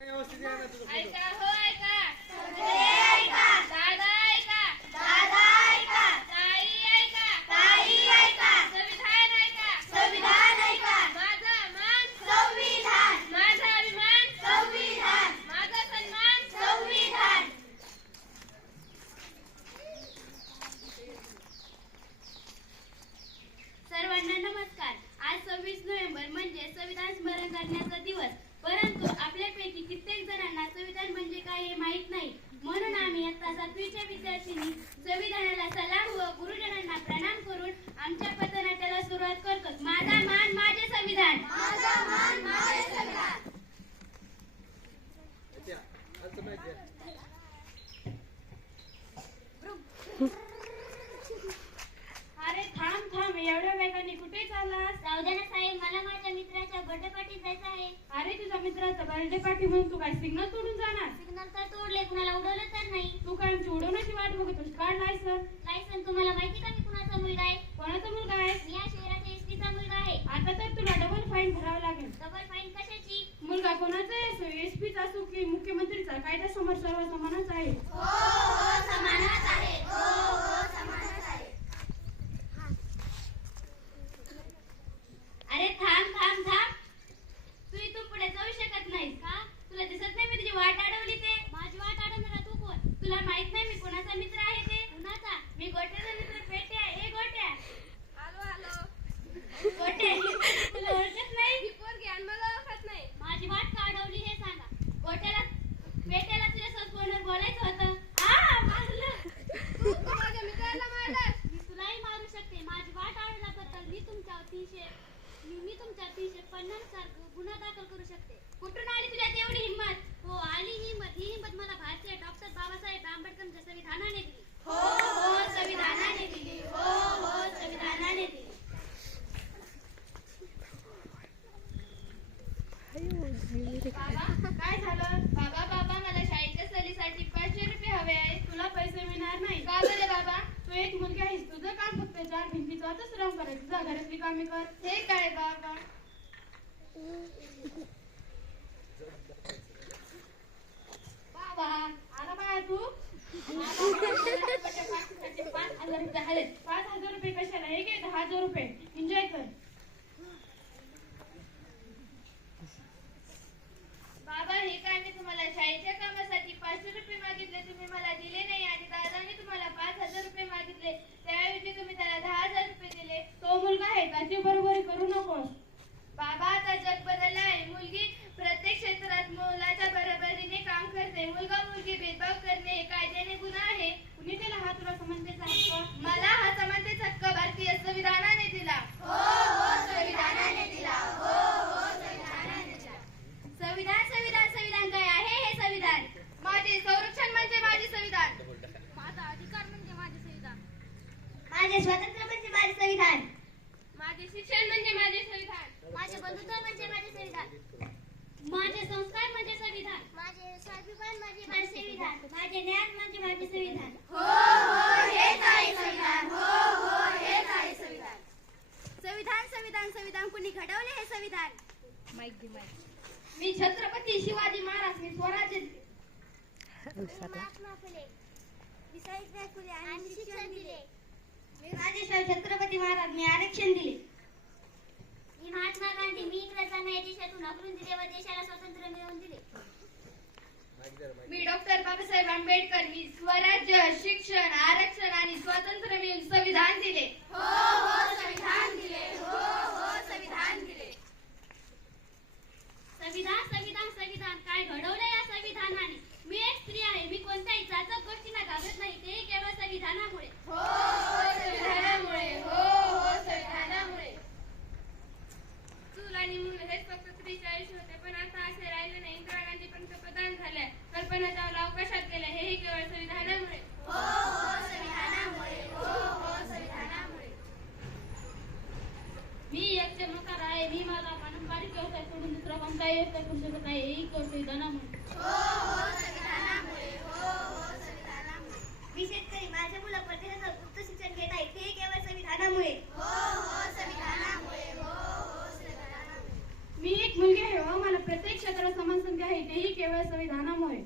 ऐका हो ऐका सगळे ऐका दादा ऐका दादा ऐका ताई ऐका ताई ऐका संविधान ऐका संविधान ऐका माझा मान संविधान माझा अभिमान संविधान माझा सन्मान संविधान। सर्वांना नमस्कार। आज 26 नोव्हेंबर म्हणजे संविधान स्मरण करण्याचा दिवस। परंतु आपल्यापैकी कित्येक जणांना संविधान म्हणजे काय हे माहीत नाही। म्हणून आम्ही इयत्ता 7वीच्या विद्यार्थ्यांनी संविधानाला सलाम व गुरुजनांना प्रणाम करून आमच्या पथनाट्याला सुरुवात करतो। माझा मान माझे संविधान माझा मान माझे संविधान। अरे थांब थांब, एवढ्या वेगाने कुठे चाललास? सावधान साहेब, मला माझ्या मित्राच्या बर्थडे पार्टीत जायचं आहे। अरे तुझ्या मित्राचा बर्थडे पार्टी म्हणून तू काय सिग्नल तोडून जाणार? सिग्नल तर तोडले, कुणाला उडवलं तर नाही। तू काय आमची उडवण्याची वाट बघतोस? काढ लायसन। लायसन तुम्हाला माहिती का मी कुणाचा मुलगा आहे? कोणाचा मुलगा आहे? मी या शहराच्या एसपीचा मुलगा आहे। आता तर तुला डबल फाईन भरावं लागेल। डबल फाईन कशाची? मुलगा कोणाचा आहे, असो एसपीचा असो की मुख्यमंत्रीचा, कायद्यासमोर सर्व समानच आहे। हो हो समानच आहे। हो हो समानच आहे। अरे थांब थांब थांब, तू इथून पुढे जाऊ शकत नाहीस का? तुला दिसत नाही मी तुझी वाट अडवली ते? माझी वाट अडवणारा तू कोण? तुला माहित नाही मी कोणाचा मित्र आहे ते? कुणाचा? मी गोट्याचा मित्र पेट्या। ए गोट्या, हॅलो हॅलो, गोट्या तुला ओळखत नाही? ही पोरगी आणि मला ओळखत नाही। माझी वाट का अडवली हे सांगा। गोट्याला पेट्याला तुझ्यासोबत फोनवर बोलायचं होतं। आ मारलं। तू माझ्या मित्राला मारलास। मी तुलाही मारू शकते। माझी वाट अडवल्याबद्दल मी तुमच्यावर 350 गुन्हा दाखल करू शकते। कुठून आली तुझ्यात एवढी हिंमत? हो आली हिंमत। ही हिंमत मला भारतीय डॉक्टर बाबासाहेब आंबेडकरांच्या संविधानाने दिली। हो हो संविधानाने दिली। हो हो संविधानाने दिली। बाबा काय झालं? बाबा बाबा मला शाळेच्या सहलीसाठी 500 रुपये हवे आहेत। तुला पैसे मिळणार नाही। का बरे बाबा? तू एक मुलगी आहेस, तुझं काम फक्त 4 भिंतीचाच श्रम करायचं। जा घरातली कामे कर। हे काय बाबा? बाबा आला बाळा तू? 5,000 रुपये हवे। 5,000 रुपये कशाला? हे घे 10,000 रुपये, एन्जॉय कर। बाबा हे काय? मी तुम्हाला शाळेच्या कामासाठी 500 रुपये मागितले, तुम्ही मला दिले नाही। आणि दादाने तुम्हाला 5,000 रुपये मागितले, त्याऐवजी तुम्ही त्याला 10,000 रुपये दिले। तो मुलगा आहे, त्याची बरोबरी करू नकोस। बाबा आता जग बदलले आहे। मुलगी प्रत्येक क्षेत्रात मुलाच्या बरोबरीने काम करते। मुलगा मुलगी भेदभाव करणे हे कायद्याने गुन्हा आहे। कुणी दिला हा तुला समानतेचा हक्क? मला हा समानतेचा हक्क भारतीय संविधानाने दिला। हो हो संविधानाने दिला। हो हो संविधानाने दिला। संविधान संविधान संविधान काय आहे हे संविधान? माझे संरक्षण म्हणजे माझे संविधान। माझा अधिकार म्हणजे माझे संविधान। माझे स्वातंत्र्य म्हणजे माझे संविधान। माझे शिक्षण म्हणजे माझे संविधान। माझे बंधुत्व म्हणजे माझे संविधान। माझे संस्कार म्हणजे संविधान। माझे स्वाभिमान म्हणजे माझे संविधान। माझे ज्ञान म्हणजे माझे संविधान। हो हो हेच आहे संविधान। हो हो हेच आहे संविधान। संविधान संविधान संविधान कुणी घडवले हे संविधान? मी छत्रपती शिवाजी महाराज स्वराज्य दिले। महात्मा फुले, सावित्रीबाई फुले आणि शिक्षण दिले। मी राजेशाही छत्रपती महाराज मी आरक्षण दिले। मी महात्मा गांधी, मी इंग्रजांना या देशातून हकलून दिले व देशाला स्वातंत्र्य मिळवून दिले। मी डॉक्टर बाबासाहेब आंबेडकर, मी स्वराज्य, शिक्षण, आरक्षण आणि स्वातंत्र्य मिळून संविधान दिले। हो हो संविधान दिले। हो हो संविधान दिले। संविधान संविधान संविधान काय घडवलं या संविधानाने? मी एक स्त्री आहे, मी कोणत्याही जाचक गोष्टींना घाबरत नाही, ते केवळ संविधानामुळे। हो हो संविधानामुळे। हो हो संविधानामुळे। चूल आणि मूल हेच फक्त स्त्रीचे आयुष्य होते, पण आता असे राहिले नाही। इंदिरा गांधी पंतप्रधान झाल्या, कल्पना चावला अवकाशात गेल्या, हेही केवळ संविधानामुळे। हो हो संविधानामुळे। हो हो संविधानामुळे। मी एक चमत्कार आहे, मी माझा पारंपरिक व्यवसाय सोडून दुसरा कोणताही व्यवसाय करू शकत नाही, हेही संविधानामुळे। हो हो संविधानामुळे। हो हो संविधानामुळे। मी शेतकरी, माझे मुलं परदेशात उच्च शिक्षण घेत आहेत, ते केवळ संविधानामुळे। हो हो संविधानामुळे। हो हो संविधानामुळे। मी एक मुलगी आहे व मला प्रत्येक क्षेत्रात समान संधी आहे, तेही केवळ केवळ संविधानामुळे